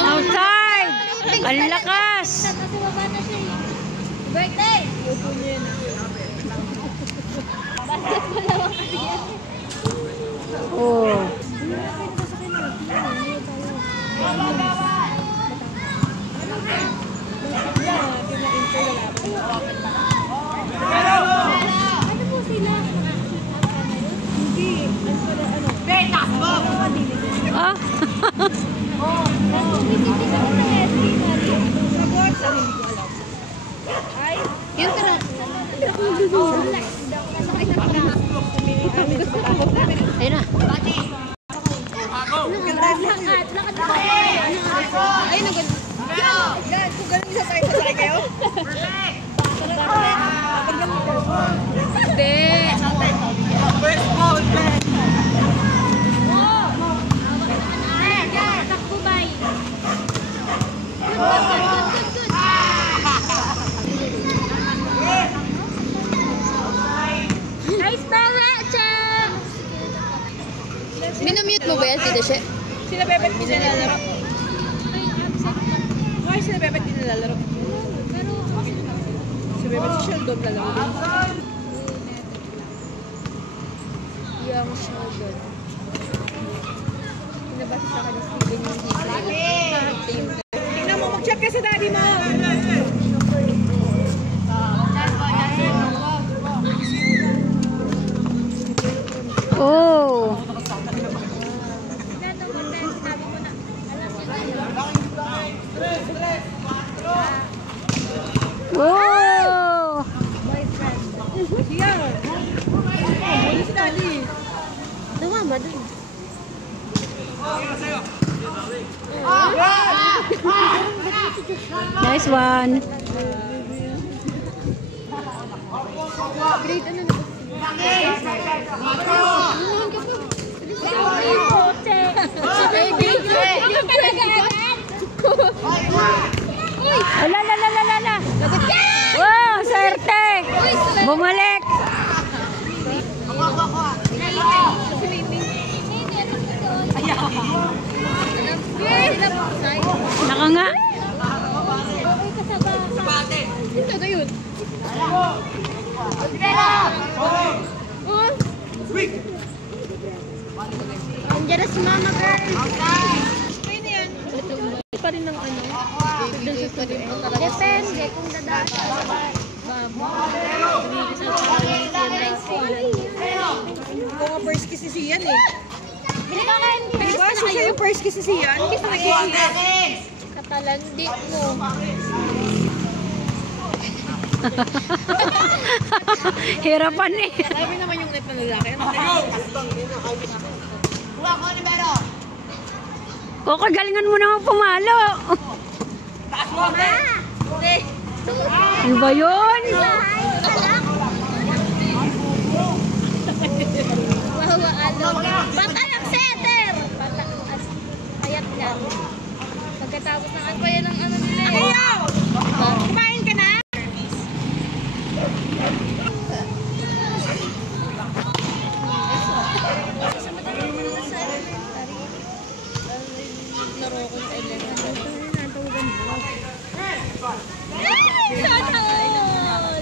Outside! Ang lakas! Birthday! Oh. Ah. Yun ka na. Ayun na. Ayun na. Kung ganun isa kayo? Hindi. First ball, man! Takbo bay. Nice Bahacha! Minumute mo ba yan, Tita She? Sila Bebet din nalalaro. Why sila Bebet din nalalaro? Si Bebet si Sheldon lalaro. Yung Sheldon. Pinabasa sa akin ni Steven yung dito. Tingnan mo, mag-check ka sa daddy mo! Oh. Oh. Siya! Ano si daddy? Dumama dun. Nice one. Grade ano na? Ala, la, la, la, la, la. Wow, swerte. Bumalik. Naka nga. Ito na yun. Andiyan na si Mama Girl. Pwede yan. Pa rin ng ano. Depende kung dadaan. Kung nga first kiss si Sian eh. Kailangan. Diba? Siya yung first kiss si Sian. Kiss na nag-kiss. Katalandi mo. Hirapan eh. Sabi naman yung net na lalaki. Kukagalingan mo naman pumalo. Ano ba yun? Wawa ano. Patak setter. Patak ayat lang. Pagkatapos ng ano pa yan ang ano nila eh. Ayaw! Kumain ka na? Sana all!